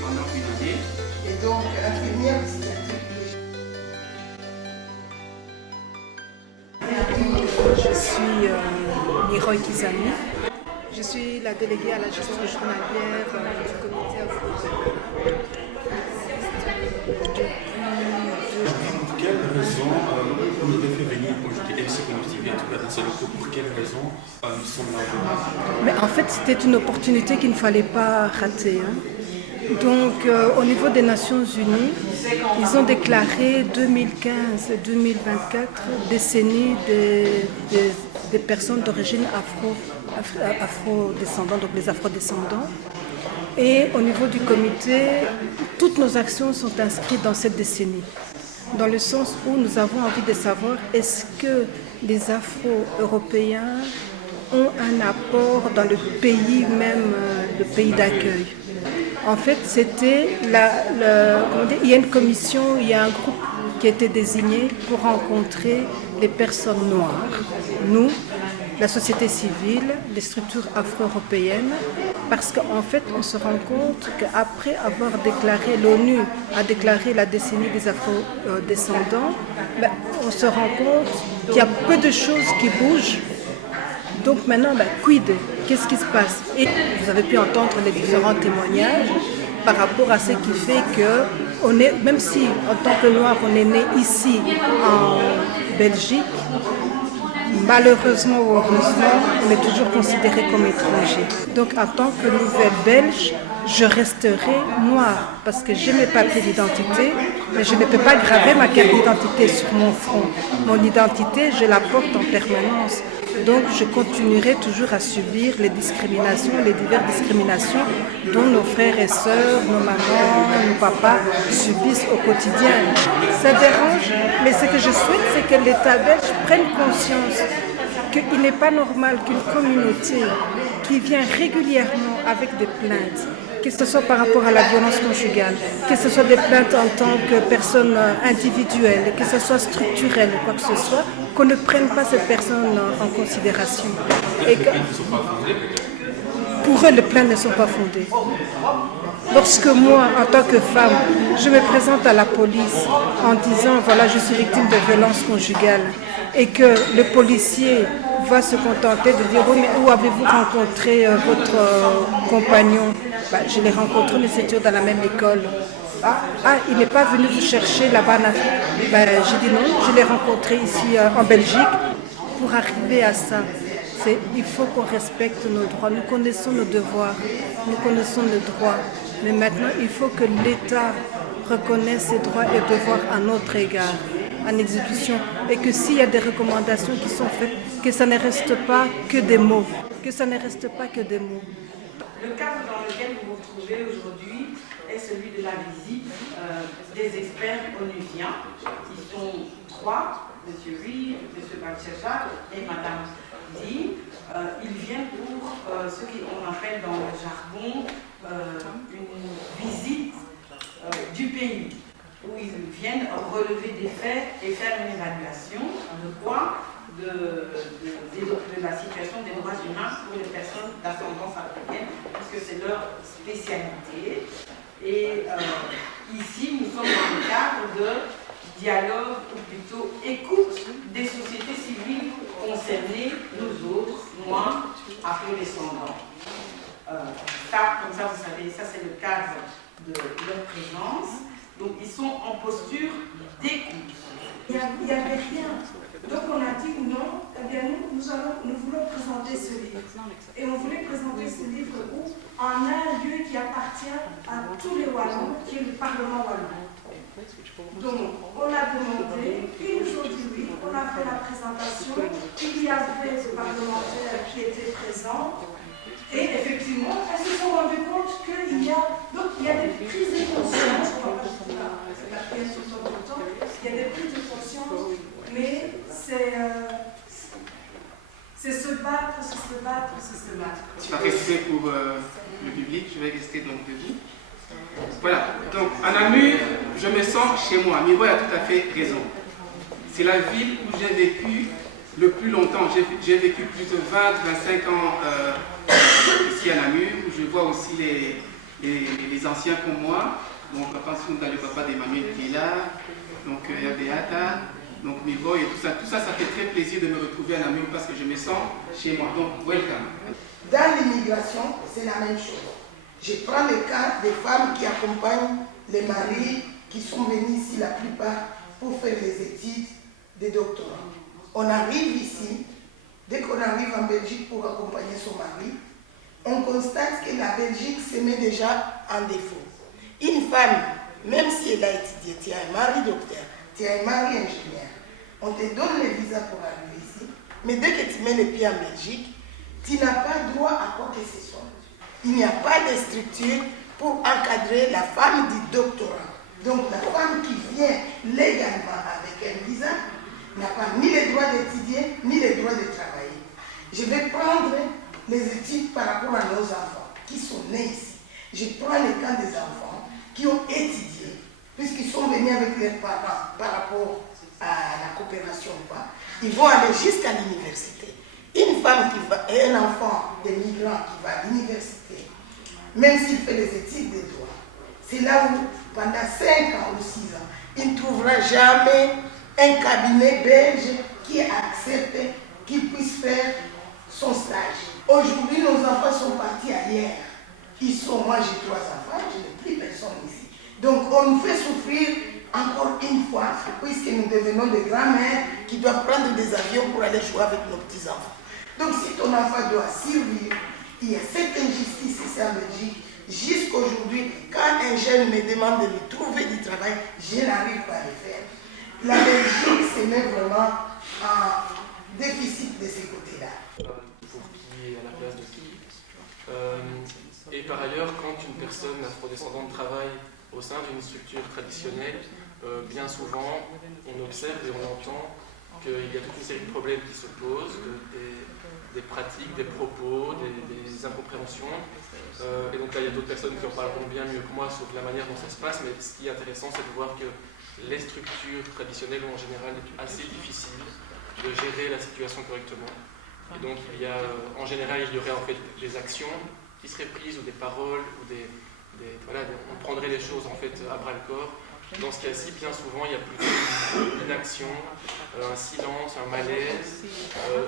Pendant une année. Et donc, infirmière, je suis Miroy Kizami. Je suis la déléguée à la gestion journalière du comité afro. Pour quelle raison vous avez fait venir aujourd'hui MC Connectivité, en tout cas dans ces locaux, pour quelle raison nous sommes là aujourd'hui? Mais en fait, c'était une opportunité qu'il ne fallait pas rater. Donc, au niveau des Nations Unies, ils ont déclaré 2015-2024 décennie des personnes d'origine afro-descendante, donc les afro-descendants. Et au niveau du comité, toutes nos actions sont inscrites dans cette décennie, dans le sens où nous avons envie de savoir est-ce que les Afro-Européens ont un apport dans le pays même, le pays d'accueil. En fait, il y a une commission, il y a un groupe qui a été désigné pour rencontrer les personnes noires, nous, la société civile, les structures afro-européennes, parce qu'en fait, on se rend compte qu'après avoir déclaré, l'ONU a déclaré la décennie des afro-descendants, on se rend compte qu'il y a peu de choses qui bougent. Donc maintenant, quid? Qu'est-ce qui se passe? Et vous avez pu entendre les différents témoignages par rapport à ce qui fait que, même si en tant que Noir, on est né ici en Belgique, malheureusement ou heureusement, on est toujours considéré comme étranger. Donc en tant que nouvelle Belge, je resterai noire parce que j'ai mes papiers d'identité, mais je ne peux pas graver ma carte d'identité sur mon front. Mon identité, je la porte en permanence. Donc je continuerai toujours à subir les discriminations, les diverses discriminations dont nos frères et sœurs, nos mamans, nos papas subissent au quotidien. Ça dérange, mais ce que je souhaite, c'est que l'État belge prenne conscience qu'il n'est pas normal qu'une communauté qui vient régulièrement avec des plaintes, que ce soit par rapport à la violence conjugale, que ce soit des plaintes en tant que personne individuelle, que ce soit structurel ou quoi que ce soit, qu'on ne prenne pas cette personne en considération. Et que, pour eux, les plaintes ne sont pas fondées. Lorsque moi, en tant que femme, je me présente à la police en disant « voilà, je suis victime de violences conjugales » et que le policier va se contenter de dire « oui, mais où avez-vous rencontré votre compagnon ?» Je l'ai rencontré, nous étions dans la même école. Il n'est pas venu vous chercher là-bas en Afrique. J'ai dit non, je l'ai rencontré ici en Belgique. Pour arriver à ça, il faut qu'on respecte nos droits. Nous connaissons nos devoirs, nous connaissons nos droits. Mais maintenant, il faut que l'État reconnaisse ses droits et devoirs à notre égard, en exécution. Et que s'il y a des recommandations qui sont faites, que ça ne reste pas que des mots. Que ça ne reste pas que des mots. Le cadre dans lequel vous vous trouvez aujourd'hui est celui de la visite des experts onusiens, qui sont trois, M. Reed, M. Balcheja et Mme Di. Ils viennent pour ce qu'on appelle dans le jargon une visite du pays, où ils viennent relever des faits et faire une évaluation de quoi de la situation des droits humains pour les personnes d'ascendance africaine, puisque c'est leur spécialité. Et ici, nous sommes dans le cadre de dialogue, ou plutôt écoute des sociétés civiles concernées, nous autres, noirs, afro-descendants. Comme ça, vous savez, ça c'est le cadre de leur présence. Donc, ils sont en posture d'écoute. Il n'y avait rien. Donc on a dit non, eh bien nous voulons présenter ce livre. Et on voulait présenter ce livre où en un lieu qui appartient à tous les Wallons, qui est le Parlement Wallon. Donc on a demandé, ils nous ont dit oui, on a fait la présentation, il y avait ce parlementaire qui était présent. Et effectivement, elles se sont rendues compte qu'il y a des prises de conscience, il y a des prises de conscience, mais c'est se battre, c'est se battre, c'est se battre. Je vais rester pour le public, je vais rester donc debout. Voilà, donc à Namur, je me sens chez moi. Miroy a tout à fait raison. C'est la ville où j'ai vécu le plus longtemps. J'ai vécu plus de 20-25 ans ici à Namur, où je vois aussi les anciens comme moi. Donc, je pense qu'on a le papa d'Emmanuel qui est là, donc il y a Beata, donc Mivoy et tout ça. Tout ça, ça fait très plaisir de me retrouver à Namur parce que je me sens chez moi. Donc, welcome. Dans l'immigration, c'est la même chose. Je prends le cas des femmes qui accompagnent les maris qui sont venus ici la plupart pour faire les études de doctorat. On arrive ici, dès qu'on arrive en Belgique pour accompagner son mari, on constate que la Belgique se met déjà en défaut. Une femme, même si elle a étudié, tu as un mari docteur, tu as un mari ingénieur, on te donne le visa pour arriver ici, mais dès que tu mets les pieds en Belgique, tu n'as pas droit à quoi que ce soit. Il n'y a pas de structure pour encadrer la femme du doctorat. Donc la femme qui vient légalement avec un visa n'a pas ni le droit d'étudier, ni le droit de travailler. Je vais prendre les études par rapport à nos enfants qui sont nés ici. Je prends le cas des enfants qui ont étudié, puisqu'ils sont venus avec leurs parents par rapport à la coopération ou pas, ils vont aller jusqu'à l'université. Une femme qui va, et un enfant de migrants qui va à l'université, même s'il fait les études de droit, c'est là où, pendant 5 ans ou 6 ans, il ne trouvera jamais un cabinet belge qui accepte qu'il puisse faire son stage. Aujourd'hui, nos enfants sont partis ailleurs. Moi j'ai 3 enfants, je n'ai plus personne ici. Donc on nous fait souffrir encore une fois, puisque nous devenons des grands-mères qui doivent prendre des avions pour aller jouer avec nos petits-enfants. Donc si ton enfant doit survivre, il y a cette injustice ici en Belgique. Jusqu'aujourd'hui, quand un jeune me demande de lui trouver du travail, je n'arrive pas à le faire. La Belgique se met vraiment en déficit de ces côtés-là. Pour qui est à la place de qui. Et par ailleurs, quand une personne afrodescendante travaille au sein d'une structure traditionnelle, bien souvent, on observe et on entend qu'il y a toute une série de problèmes qui se posent, des pratiques, des propos, des incompréhensions. Et donc là, il y a d'autres personnes qui en parleront bien mieux que moi sur la manière dont ça se passe, mais ce qui est intéressant, c'est de voir que les structures traditionnelles ont en général assez difficile de gérer la situation correctement. Et donc, en général, il y aurait en fait des actions qui seraient prises ou des paroles ou on prendrait les choses en fait à bras le corps. Dans ce cas-ci, bien souvent, il y a plutôt une inaction, un silence, un malaise,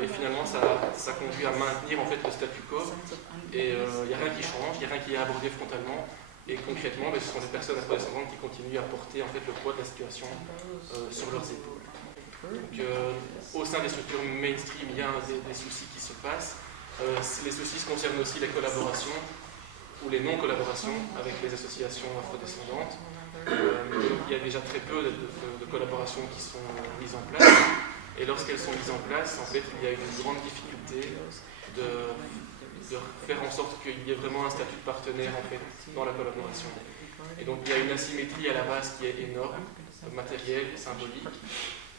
et finalement, ça conduit à maintenir en fait le statu quo. Et il n'y a rien qui change, il n'y a rien qui est abordé frontalement. Et concrètement, ce sont des personnes afrodescendantes qui continuent à porter en fait le poids de la situation sur leurs épaules. Donc, au sein des structures mainstream, il y a des soucis qui se passent. Les soucis concernent aussi les collaborations ou les non-collaborations avec les associations afrodescendantes. Il y a déjà très peu de collaborations qui sont mises en place. Et lorsqu'elles sont mises en place, en fait, il y a une grande difficulté de faire en sorte qu'il y ait vraiment un statut de partenaire en fait, dans la collaboration. Et donc il y a une asymétrie à la base qui est énorme, matérielle, symbolique.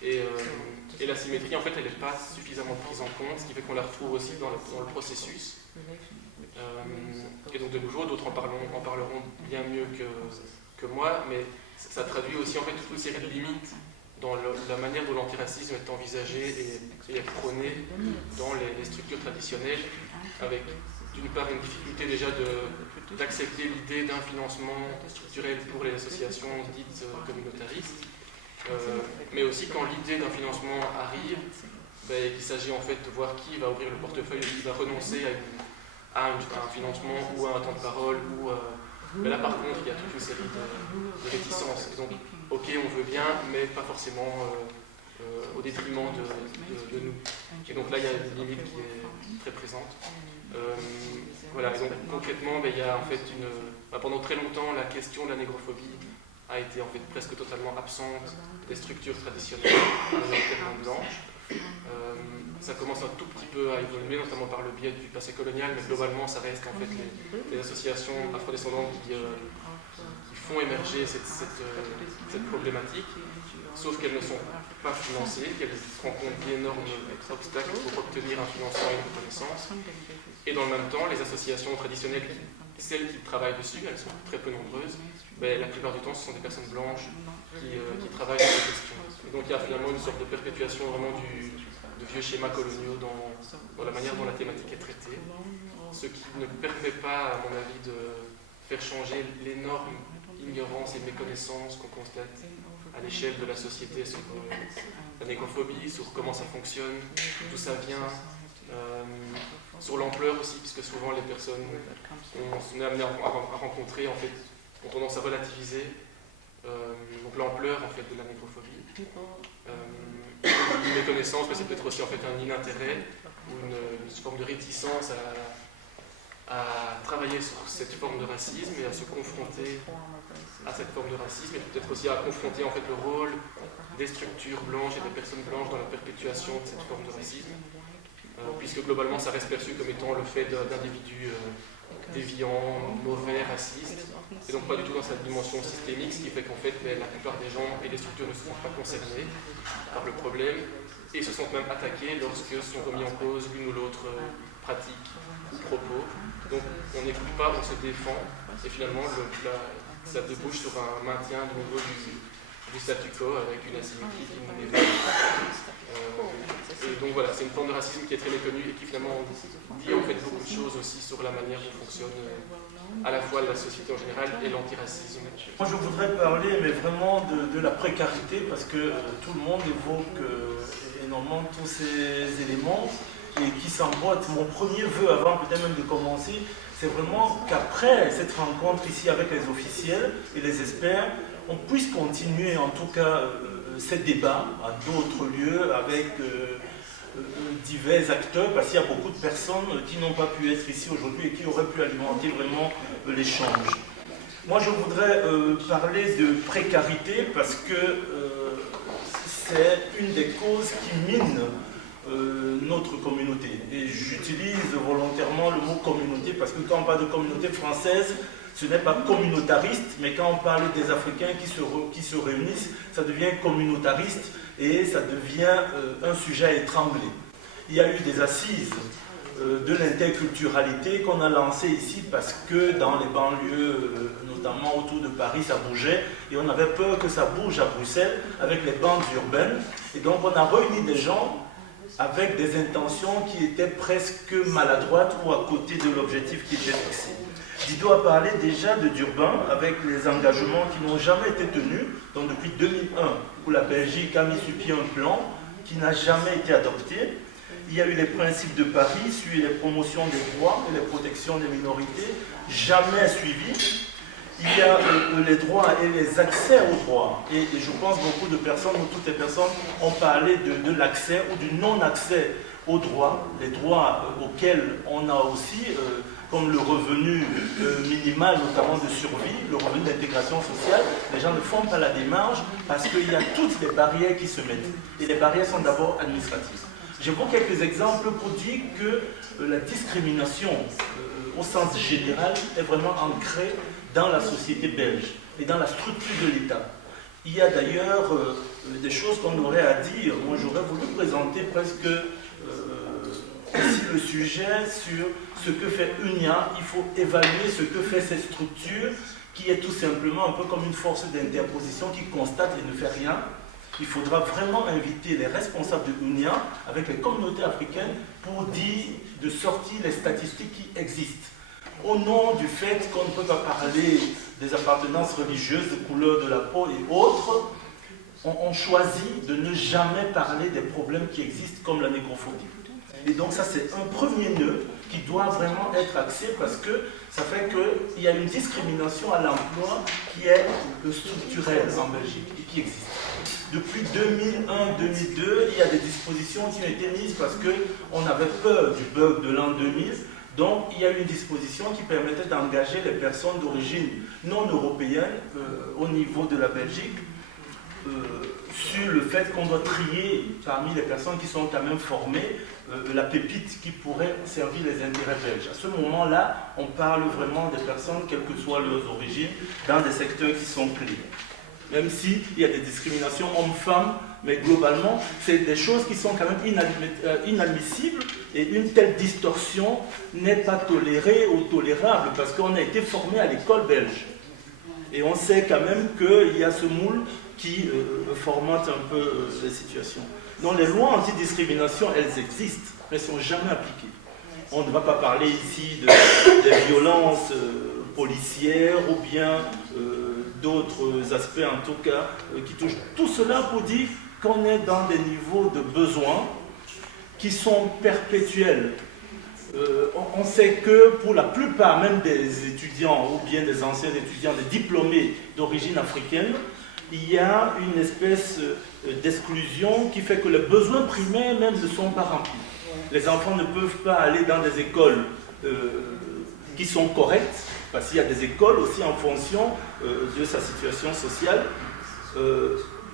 Et l'asymétrie, en fait, elle n'est pas suffisamment prise en compte, ce qui fait qu'on la retrouve aussi dans le processus. Et donc de nos jours, d'autres en parleront bien mieux que moi, mais ça traduit aussi en fait toute une série de limites dans la manière dont l'antiracisme est envisagé et est prôné dans les structures traditionnelles, avec d'une part une difficulté déjà d'accepter l'idée d'un financement structurel pour les associations dites communautaristes, mais aussi quand l'idée d'un financement arrive, il s'agit en fait de voir qui va ouvrir le portefeuille et qui va renoncer à un financement ou à un temps de parole. Mais là par contre, il y a toute une série de réticences. Et donc, ok, on veut bien, mais pas forcément au détriment de nous. Et donc là, il y a une limite qui est très présente. Voilà, et donc concrètement, il y a en fait pendant très longtemps, la question de la négrophobie a été en fait presque totalement absente des structures traditionnelles majoritairement blanches. Ça commence un tout petit peu à évoluer, notamment par le biais du passé colonial, mais globalement, ça reste en fait les associations afrodescendantes qui font émerger cette problématique, sauf qu'elles ne sont pas financées, qu'elles rencontrent d'énormes obstacles pour obtenir un financement et une reconnaissance. Et dans le même temps, les associations traditionnelles, celles qui travaillent dessus, elles sont très peu nombreuses, la plupart du temps, ce sont des personnes blanches qui travaillent sur ces questions. Et donc il y a finalement une sorte de perpétuation vraiment de vieux schémas coloniaux dans la manière dont la thématique est traitée, ce qui ne permet pas, à mon avis, de faire changer l'énorme ignorance et méconnaissance qu'on constate à l'échelle de la société sur la négrophobie, sur comment ça fonctionne, d'où ça vient, sur l'ampleur aussi, puisque souvent les personnes qu'on est amené à rencontrer en fait, ont tendance à relativiser donc l'ampleur en fait, de la négrophobie. Une méconnaissance, mais c'est peut-être aussi en fait un inintérêt ou une forme de réticence à travailler sur cette forme de racisme et à se confronter à cette forme de racisme, et peut-être aussi à confronter en fait le rôle des structures blanches et des personnes blanches dans la perpétuation de cette forme de racisme, puisque globalement ça reste perçu comme étant le fait d'individus déviants, mauvais, racistes, et donc pas du tout dans cette dimension systémique, ce qui fait qu'en fait la plupart des gens et des structures ne se sentent pas concernés par le problème et se sentent même attaqués lorsque sont remis en cause l'une ou l'autre pratique ou propos. Donc on n'écoute pas, on se défend, et finalement ça débouche sur un maintien du niveau du statu quo avec une asymétrie qui nous éveille. Et donc voilà, c'est une forme de racisme qui est très méconnue et qui finalement dit en fait beaucoup de choses aussi sur la manière dont fonctionne à la fois la société en général et l'antiracisme. Moi je voudrais parler mais vraiment de la précarité, parce que tout le monde évoque énormément tous ces éléments et qui s'emboîtent. Mon premier vœu, avant peut-être même de commencer, c'est vraiment qu'après cette rencontre ici avec les officiels et les experts, on puisse continuer en tout cas ces débats à d'autres lieux avec divers acteurs, parce qu'il y a beaucoup de personnes qui n'ont pas pu être ici aujourd'hui et qui auraient pu alimenter vraiment l'échange. Moi je voudrais parler de précarité parce que c'est une des causes qui mine notre communauté. Et j'utilise volontairement le mot communauté parce que quand on parle de communauté française, ce n'est pas communautariste, mais quand on parle des Africains qui se réunissent, ça devient communautariste et ça devient un sujet à étrangler. Il y a eu des assises de l'interculturalité qu'on a lancées ici parce que dans les banlieues, notamment autour de Paris, ça bougeait et on avait peur que ça bouge à Bruxelles avec les bandes urbaines. Et donc on a réuni des gens avec des intentions qui étaient presque maladroites ou à côté de l'objectif qui était fixé. Dido a parlé déjà de Durban avec les engagements qui n'ont jamais été tenus. Donc depuis 2001, où la Belgique a mis sur pied un plan qui n'a jamais été adopté. Il y a eu les principes de Paris sur les promotions des droits et les protections des minorités, jamais suivis. Il y a les droits et les accès aux droits. Et je pense que beaucoup de personnes, ou toutes les personnes, ont parlé de l'accès ou du non-accès aux droits, les droits auxquels on a aussi, comme le revenu minimal, notamment de survie, le revenu d'intégration sociale. Les gens ne font pas la démarche parce qu'il y a toutes les barrières qui se mettent. Et les barrières sont d'abord administratives. J'évoque quelques exemples pour dire que la discrimination, au sens général, est vraiment ancrée dans la société belge et dans la structure de l'État. Il y a d'ailleurs des choses qu'on aurait à dire. Moi, j'aurais voulu présenter presque ici le sujet sur ce que fait UNIA. Il faut évaluer ce que fait cette structure qui est tout simplement un peu comme une force d'interposition qui constate et ne fait rien. Il faudra vraiment inviter les responsables de UNIA avec les communautés africaines pour dire de sortir les statistiques qui existent. Au nom du fait qu'on ne peut pas parler des appartenances religieuses, de couleur de la peau et autres, on choisit de ne jamais parler des problèmes qui existent comme la négrophobie. Et donc ça c'est un premier nœud qui doit vraiment être axé parce que ça fait qu'il y a une discrimination à l'emploi qui est structurelle en Belgique et qui existe. Depuis 2001-2002, il y a des dispositions qui ont été mises parce qu'on avait peur du bug de l'an 2000. Donc, il y a eu une disposition qui permettait d'engager les personnes d'origine non européenne au niveau de la Belgique sur le fait qu'on doit trier parmi les personnes qui sont quand même formées la pépite qui pourrait servir les intérêts belges. À ce moment-là, on parle vraiment des personnes, quelles que soient leurs origines, dans des secteurs qui sont clés. Même s'il y a des discriminations hommes-femmes, mais globalement, c'est des choses qui sont quand même inadmissibles et une telle distorsion n'est pas tolérée ou tolérable parce qu'on a été formé à l'école belge. Et on sait quand même qu'il y a ce moule qui formate un peu les situations. Donc les lois antidiscrimination, elles existent, mais elles ne sont jamais appliquées. On ne va pas parler ici des violences policières ou bien d'autres aspects en tout cas qui touchent. Tout cela pour dire qu'on est dans des niveaux de besoins qui sont perpétuels. On sait que pour la plupart même des étudiants ou bien des anciens étudiants, des diplômés d'origine africaine, il y a une espèce d'exclusion qui fait que les besoins primaires même ne sont pas remplis. Les enfants ne peuvent pas aller dans des écoles qui sont correctes, parce qu'il y a des écoles aussi en fonction de sa situation sociale.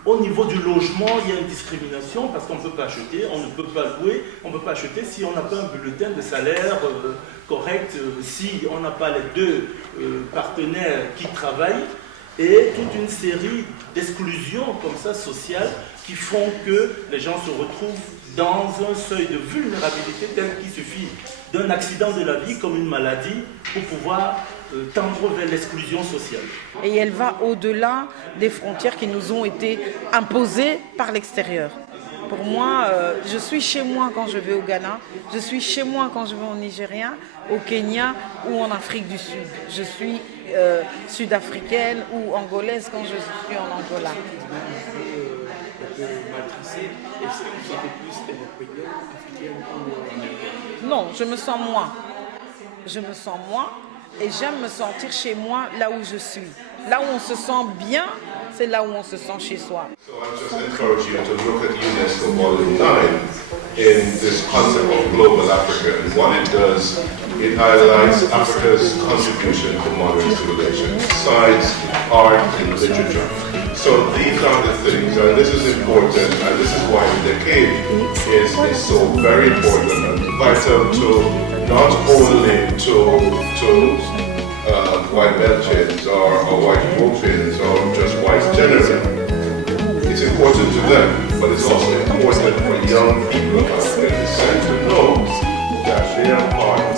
Au niveau du logement, il y a une discrimination parce qu'on ne peut pas acheter, on ne peut pas louer, on ne peut pas acheter si on n'a pas un bulletin de salaire correct, si on n'a pas les deux partenaires qui travaillent, et toute une série d'exclusions comme ça sociales qui font que les gens se retrouvent dans un seuil de vulnérabilité tel qu'il suffit d'un accident de la vie comme une maladie pour pouvoir tendre vers l'exclusion sociale. Et elle va au-delà des frontières qui nous ont été imposées par l'extérieur. Pour moi, je suis chez moi quand je vais au Ghana, je suis chez moi quand je vais au Nigeria, au Kenya ou en Afrique du Sud. Je suis sud-africaine ou angolaise quand je suis en Angola. Est-ce que vous êtes plus européenne, africaine ou américaine? Non, je me sens moi. Je me sens moi et j'aime me sentir chez moi là où je suis. Là où on se sent bien, c'est là où on se sent chez soi. So I just encourage you to look at UNESCO Volume 9 in this concept of global Africa. And what it does, it highlights Africa's contribution to modern civilization, science, art, and literature. So these are the things, and this is important, and this is why the decade is so very important and vital to not only to white Belgians or white Europeans or just whites generally. It's important to them, but it's also important for young people of African descent to know that they are part